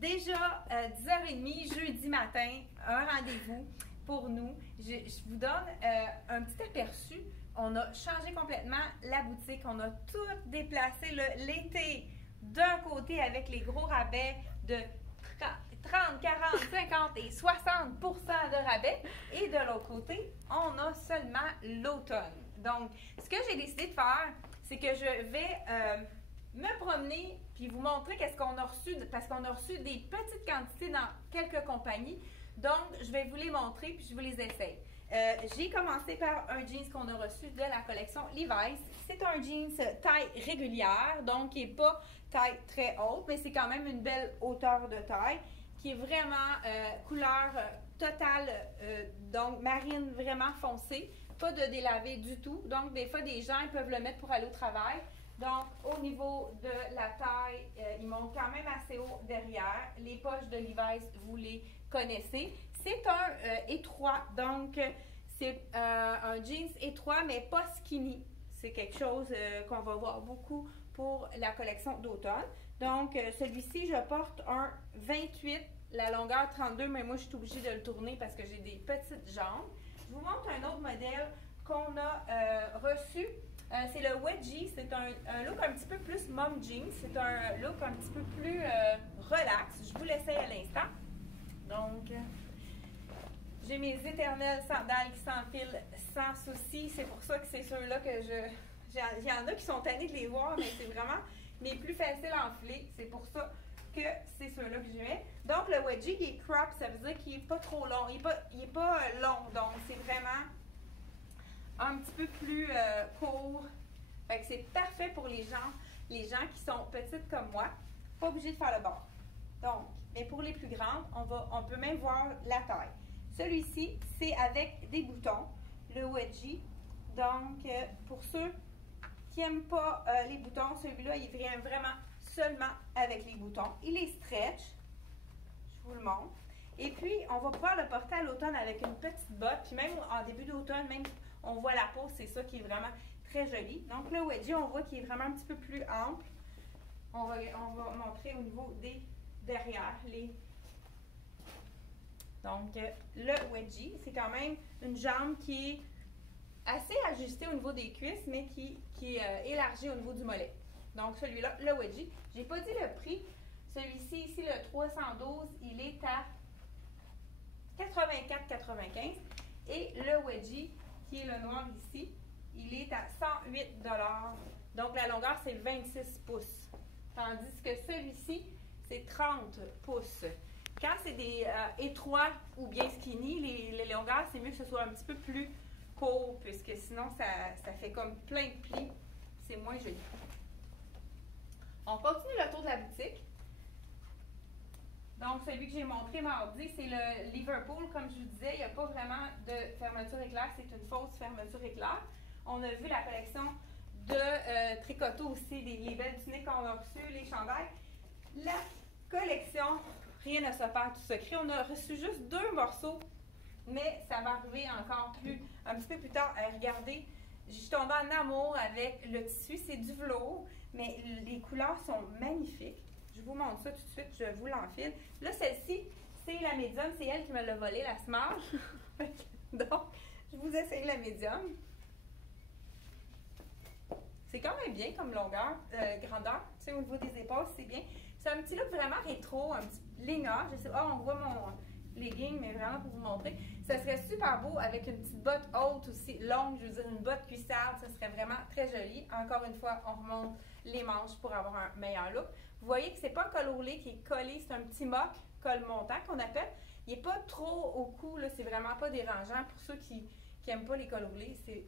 déjà 10h30, jeudi matin, un rendez-vous pour nous. Je vous donne un petit aperçu. On a changé complètement la boutique. On a tout déplacé l'été d'un côté avec les gros rabais de 30, 40, 50 et 60 % de rabais. Et de l'autre côté, on a seulement l'automne. Donc, ce que j'ai décidé de faire, c'est que je vais me promener puis vous montrer qu'est-ce qu'on a reçu, parce qu'on a reçu des petites quantités dans quelques compagnies. Donc, je vais vous les montrer puis je vous les essaye. J'ai commencé par un jeans qu'on a reçu de la collection Levi's. C'est un jeans taille régulière, donc qui n'est pas taille très haute, mais c'est quand même une belle hauteur de taille, qui est vraiment couleur totale, donc marine vraiment foncée, pas de délavé du tout. Donc, des fois, des gens ils peuvent le mettre pour aller au travail. Donc, au niveau de la taille, il monte quand même assez haut derrière. Les poches de Levi's, vous les connaissez. C'est un étroit, donc c'est un jeans étroit, mais pas skinny. C'est quelque chose qu'on va voir beaucoup pour la collection d'automne. Donc, celui-ci, je porte un 28, la longueur 32, mais moi, je suis obligée de le tourner parce que j'ai des petites jambes. Je vous montre un autre modèle qu'on a reçu. C'est le wedgie, c'est un look un petit peu plus mom jeans, c'est un look un petit peu plus relax. Je vous l'essaye à l'instant. Donc, j'ai mes éternelles sandales qui s'enfilent sans souci. C'est pour ça que c'est ceux-là que il y en a qui sont tannés de les voir, mais c'est vraiment les plus faciles à enfiler. C'est pour ça que c'est ceux-là que je mets. Donc, le wedgie, il est crop, ça veut dire qu'il n'est pas trop long. Il n'est pas long, donc c'est vraiment un petit peu plus court. Fait que c'est parfait pour les gens qui sont petites comme moi. Pas obligé de faire le bord. Donc, mais pour les plus grandes, on peut même voir la taille. Celui-ci, c'est avec des boutons, le wedgie. Donc, pour ceux qui n'aiment pas les boutons, celui-là, il vient vraiment seulement avec les boutons. Il est stretch. Je vous le montre. Et puis, on va pouvoir le porter à l'automne avec une petite botte. Puis même en début d'automne, même on voit la peau, c'est ça qui est vraiment très joli. Donc, le wedgie, on voit qu'il est vraiment un petit peu plus ample. On va montrer au niveau des derrière. Donc, le wedgie, c'est quand même une jambe qui est assez ajustée au niveau des cuisses, mais qui est élargie au niveau du mollet. Donc, celui-là, le wedgie. Je n'ai pas dit le prix. Celui-ci, ici, le 312, il est à 84,95. Et le wedgie, qui est le noir ici, il est à 108 $. Donc, la longueur, c'est 26 pouces. Tandis que celui-ci, c'est 30 pouces. Quand c'est des étroits ou bien skinny, les longueurs, c'est mieux que ce soit un petit peu plus court, puisque sinon, ça fait comme plein de plis. C'est moins joli. On continue le tour de la boutique. Donc, celui que j'ai montré mardi, c'est le Liverpool. Comme je vous disais, il n'y a pas vraiment de fermeture éclair, c'est une fausse fermeture éclair. On a vu la collection de tricoto aussi, les belles tuniques qu'on a reçues, les chandails. La collection, rien ne se perd tout secret. On a reçu juste 2 morceaux, mais ça va arriver encore un petit peu plus tard. Regardez, je suis tombée en amour avec le tissu, c'est du velours, mais les couleurs sont magnifiques. Je vous montre ça tout de suite, je vous l'enfile. Là, celle-ci, c'est la médium, c'est elle qui me l'a volée, la small. Donc, je vous essaye la médium. C'est quand même bien comme longueur, grandeur. Tu sais, au niveau des épaules, c'est bien. C'est un petit look vraiment rétro, un petit ligneur. Je sais pas, on voit mon legging, mais vraiment pour vous montrer. Ça serait super beau avec une petite botte haute aussi, longue, je veux dire une botte cuissarde. Ça serait vraiment très joli. Encore une fois, on remonte les manches pour avoir un meilleur look. Vous voyez que c'est pas un col roulé qui est collé, c'est un petit mock, col montant qu'on appelle. Il n'est pas trop au cou, là, c'est vraiment pas dérangeant pour ceux qui n'aiment pas les cols roulés. C'est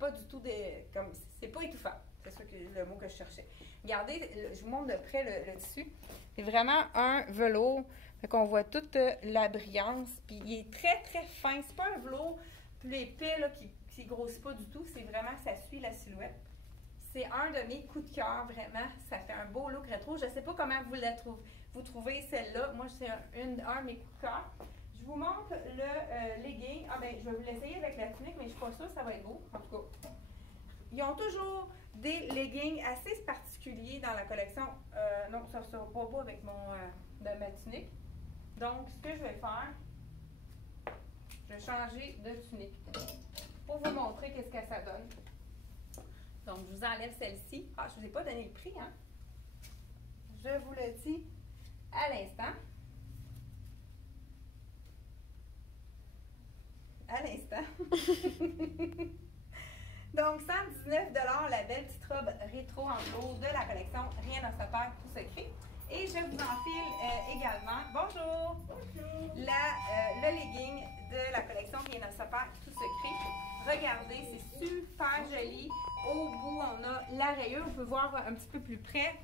pas du tout c'est pas étouffant. C'est ça le mot que je cherchais. Regardez, je vous montre de près le tissu. C'est vraiment un velours. Fait qu'on voit toute la brillance. Puis il est très, très fin. C'est pas un velours plus épais là, qui grossit pas du tout. C'est vraiment, ça suit la silhouette. C'est un de mes coups de cœur, vraiment. Ça fait un beau look rétro. Je ne sais pas comment vous trouvez celle-là. Moi, c'est un de mes coups de cœur. Je vous montre le legging. Ah ben, je vais vous l'essayer avec la tunique, mais je ne suis pas sûre que ça va être beau. En tout cas, ils ont toujours des leggings assez particuliers dans la collection non, ça ne sera pas beau avec ma tunique. Donc, ce que je vais faire, je vais changer de tunique pour vous montrer qu'est-ce que ça donne. Donc, je vous enlève celle-ci. Ah, je ne vous ai pas donné le prix, hein? Je vous le dis à l'instant. À l'instant. Donc, 119 $, la belle petite robe rétro en velours de la collection Rien à se faire, tout secret. Et je vous enfile également, bonjour, le legging de la collection Rien à se faire, tout secret. Regardez, c'est super joli. Au bout, on a la rayure, on peut voir un petit peu plus près.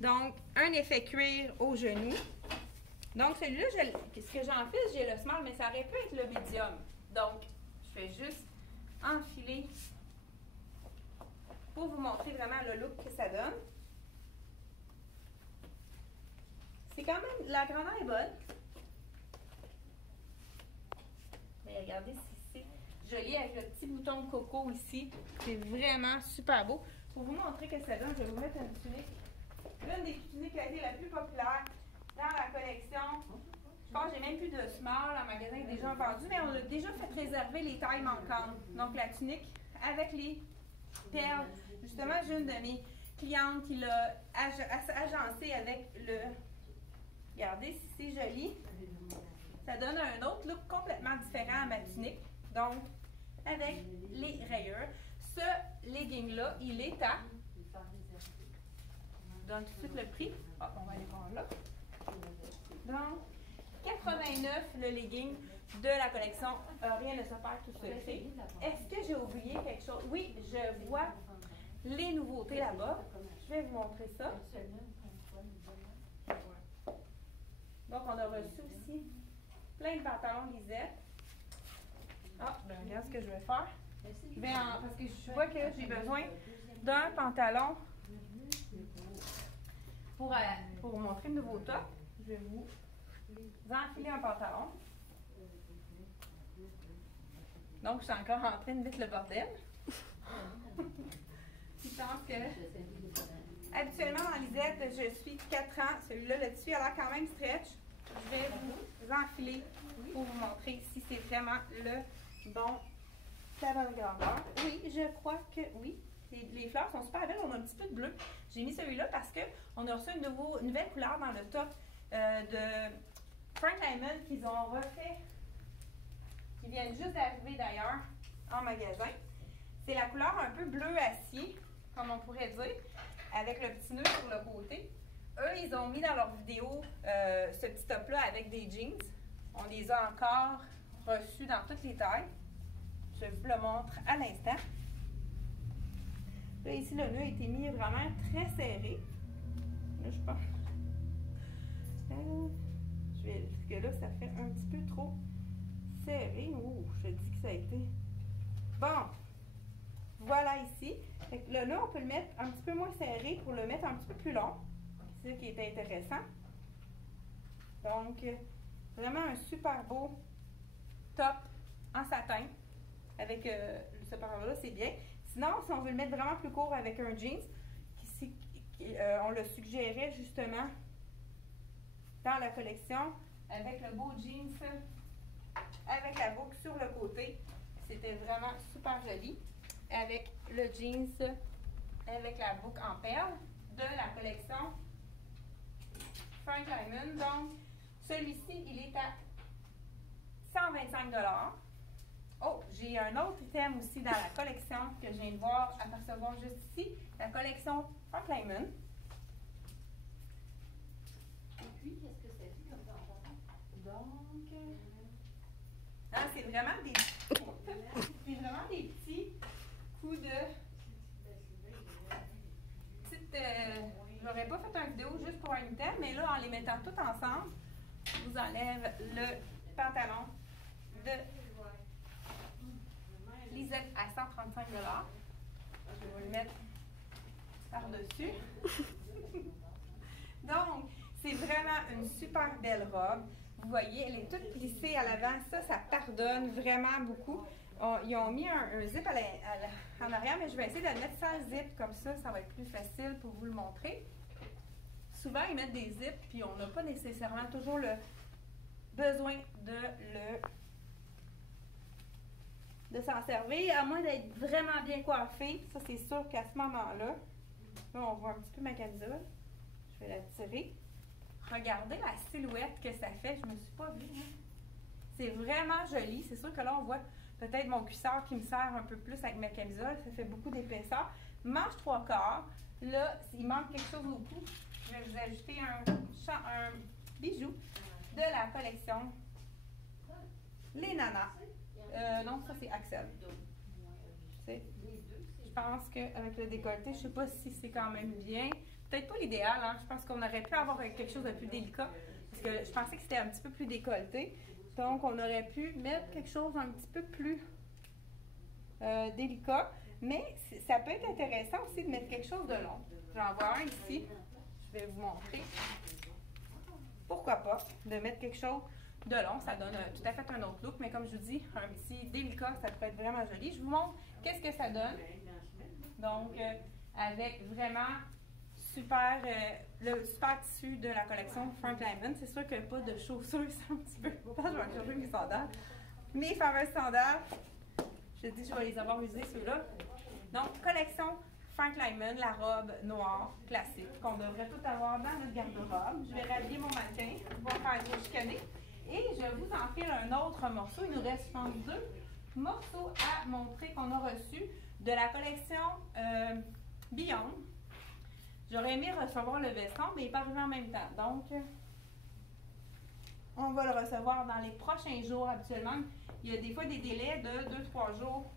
Donc, un effet cuir au genou. Donc, celui-là, ce que j'enfile, j'ai le small, mais ça aurait pu être le medium. Donc, je vais juste enfiler pour vous montrer vraiment le look que ça donne. C'est quand même, la grandeur est bonne. Mais regardez, c'est joli avec le petit bouton de coco ici. C'est vraiment super beau. Pour vous montrer que ça donne, je vais vous mettre une tunique. L'une des tuniques qui a été la plus populaire dans la collection. Je pense que j'ai même plus de small en magasin déjà vendu, mais on a déjà fait réserver les tailles manquantes. Donc la tunique avec les perles. Justement, j'ai une de mes clientes qui l'a agencée avec le... Regardez si c'est joli. Ça donne un autre look complètement différent à ma tunique. Donc, avec les rayures. Ce legging-là, il est à... Je donne tout de suite le prix. Ah, on va aller voir là. Donc, 89 le legging de la collection Rien ne se perd, tout secret. Est-ce que j'ai oublié quelque chose? Oui, je vois les nouveautés là-bas. Je vais vous montrer ça. Donc, on a reçu aussi plein de pantalons Lisette. Ah, ben regarde ce que je vais faire. Parce que je vois que j'ai besoin d'un pantalon pour vous montrer le nouveau top. Je vais vous enfiler un pantalon. Donc, je suis encore en train de mettre le bordel. Je pense que... Habituellement, dans Lisette, je suis 4 ans. Celui-là, le dessus a l'air quand même stretch. Je vais vous enfiler pour vous montrer si c'est vraiment la bonne grandeur. Oui, je crois que oui. Les fleurs sont super belles. On a un petit peu de bleu. J'ai mis celui-là parce qu'on a reçu une nouvelle couleur dans le top de Frank Diamond qu'ils ont refait. Qui viennent juste d'arriver d'ailleurs en magasin. C'est la couleur un peu bleu acier, comme on pourrait dire, avec le petit nœud sur le côté. Eux, ils ont mis dans leur vidéo ce petit top-là avec des jeans. On les a encore reçus dans toutes les tailles. Je vous le montre à l'instant. Là, ici, le nœud a été mis vraiment très serré. Là, je pense. Parce que là, ça fait un petit peu trop serré. Ouh, je dis que ça a été. Bon. Voilà ici. Fait que là, on peut le mettre un petit peu moins serré pour le mettre un petit peu plus long. C'est ça qui est intéressant. Donc, vraiment un super beau top en satin. Avec ce pantalon-là, c'est bien. Sinon, si on veut le mettre vraiment plus court avec un jeans, on le suggérait justement dans la collection avec le beau jeans avec la boucle sur le côté. C'était vraiment super joli. Avec le jeans avec la boucle en perles de la collection Frank Diamond. Donc, celui-ci, il est à 125 $. Oh, j'ai un autre item aussi dans la collection que je viens de voir apercevoir juste ici. La collection Frank Diamond. Et puis, qu'est-ce que c'est comme pantalon? Donc, c'est vraiment des petits coups de... J'aurais pas fait une vidéo juste pour un item, mais là, en les mettant tous ensemble, je vous enlève le pantalon de Lisette à 135 $. Je vais vous le mettre par-dessus. Donc, c'est vraiment une super belle robe. Vous voyez, elle est toute plissée à l'avant. Ça pardonne vraiment beaucoup. Ils ont mis un zip en arrière, mais je vais essayer de le mettre sans zip. Comme ça, ça va être plus facile pour vous le montrer. souvent, ils mettent des zips, puis on n'a pas nécessairement toujours le besoin de s'en servir, à moins d'être vraiment bien coiffé. Ça, c'est sûr qu'à ce moment-là, là, on voit un petit peu ma camisole. Je vais la tirer. Regardez la silhouette que ça fait. Je me suis pas vue. Hein? C'est vraiment joli. C'est sûr que là, on voit peut-être mon cuissard qui me sert un peu plus avec ma camisole. Ça fait beaucoup d'épaisseur. Manche 3/4. Là, il manque quelque chose au cou. Je vais vous ajouter un bijou de la collection Les Nanas. Non, ça c'est Axel. Je pense qu'avec le décolleté, je ne sais pas si c'est quand même bien. Peut-être pas l'idéal, hein? Je pense qu'on aurait pu avoir quelque chose de plus délicat. Parce que je pensais que c'était un petit peu plus décolleté. Donc, on aurait pu mettre quelque chose un petit peu plus délicat. Mais ça peut être intéressant aussi de mettre quelque chose de long. J'en vois un ici. Je vais vous montrer. Pourquoi pas de mettre quelque chose de long. Ça donne tout à fait un autre look. Mais comme je vous dis, un petit délicat, ça pourrait être vraiment joli. Je vous montre qu'est-ce que ça donne. Donc, avec vraiment super, le super tissu de la collection Frank Lyman. C'est sûr que pas de chaussures, c'est un petit peu... Je vais aller chercher mes sandales. Mes fameuses sandales. Je dis, je vais les avoir usées, ceux-là. Donc, collection Frank Lyman, la robe noire classique qu'on devrait tout avoir dans notre garde-robe. Je vais rhabiller mon mannequin, on va faire gros chicaner. Et je vous enfile un autre morceau. Il nous reste, je pense, 2 morceaux à montrer qu'on a reçus de la collection Beyond. J'aurais aimé recevoir le veston, mais il n'est pas arrivé en même temps. Donc, on va le recevoir dans les prochains jours habituellement. Il y a des fois des délais de 2-3 jours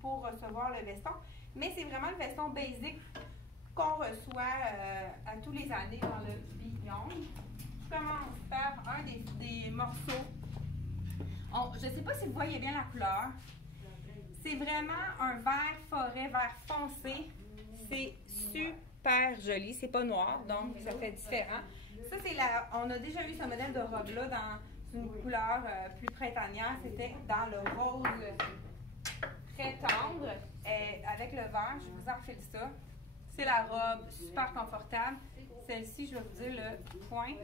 pour recevoir le veston. Mais c'est vraiment le veston basic qu'on reçoit à tous les années dans le Beyond. Je commence par un des morceaux. Je ne sais pas si vous voyez bien la couleur. C'est vraiment un vert forêt, vert foncé. C'est super joli. C'est pas noir, donc ça fait différent. Ça, c'est on a déjà vu ce modèle de robe-là dans une couleur plus printanière. C'était dans le rose très tendre. Avec le vert, je vous enfile ça. C'est la robe super confortable. Celle-ci, je vais vous dire le point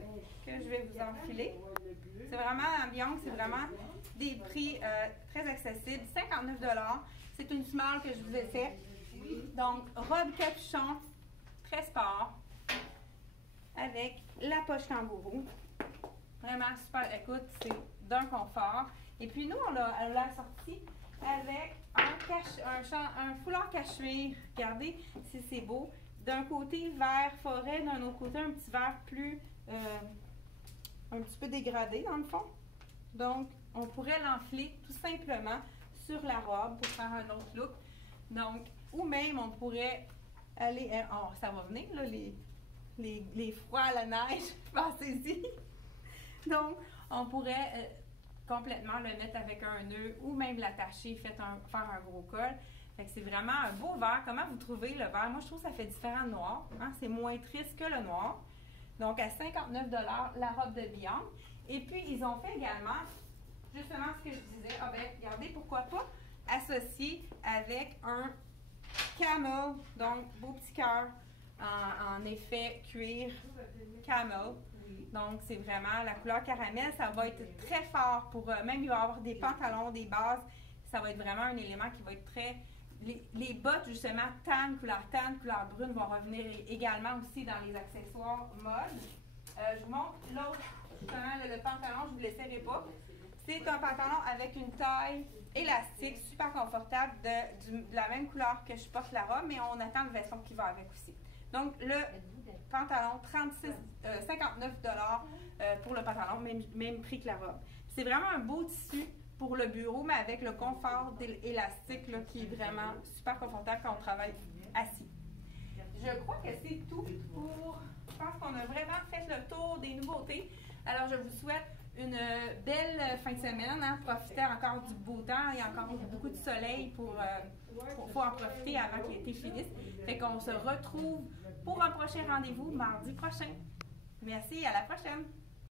que je vais vous enfiler. C'est vraiment l'ambiance, c'est vraiment des prix très accessibles. 59 $. C'est une small que je vous ai fait. Donc, robe capuchon, très sport, avec la poche tambourou. Vraiment super. Écoute, c'est d'un confort. Et puis nous, on l'a assorti avec un foulard cache-cuir. Regardez si c'est beau. D'un côté vert forêt, d'un autre côté un petit vert plus un petit peu dégradé dans le fond. Donc, on pourrait l'enfiler tout simplement sur la robe pour faire un autre look. Donc, ou même on pourrait aller, ça va venir là, les froids à la neige, pensez-y. Donc, on pourrait complètement le mettre avec un nœud ou même l'attacher, faire un gros col. Fait que c'est vraiment un beau vert. Comment vous trouvez le vert? Moi, je trouve que ça fait différent de noir. Hein? C'est moins triste que le noir. Donc, à 59 $, la robe de Beyond. Et puis, ils ont fait également, justement ce que je disais, regardez, pourquoi pas associer avec un camel, donc beau petit cœur en effet cuir camel. Donc, c'est vraiment la couleur caramel. Ça va être très fort pour, même il va y avoir des pantalons, des bases. Ça va être vraiment un élément qui va être très... Les bottes, justement, couleur brune, vont revenir également aussi dans les accessoires mode. Je vous montre l'autre, justement, le pantalon, je ne vous laisserai pas. C'est un pantalon avec une taille élastique, super confortable, de la même couleur que je porte la robe, mais on attend le veston qui va avec aussi. Donc, le pantalon, 59 $ pour le pantalon, même prix que la robe. C'est vraiment un beau tissu pour le bureau, mais avec le confort élastique là, qui est vraiment super confortable quand on travaille assis. Je crois que c'est tout pour... Je pense qu'on a vraiment fait le tour des nouveautés. Alors, je vous souhaite une belle fin de semaine. Hein. Profitez encore du beau temps. Il y a encore beaucoup de soleil pour en profiter avant que l'été finisse. Fait qu'on se retrouve pour un prochain rendez-vous mardi prochain. Merci, à la prochaine!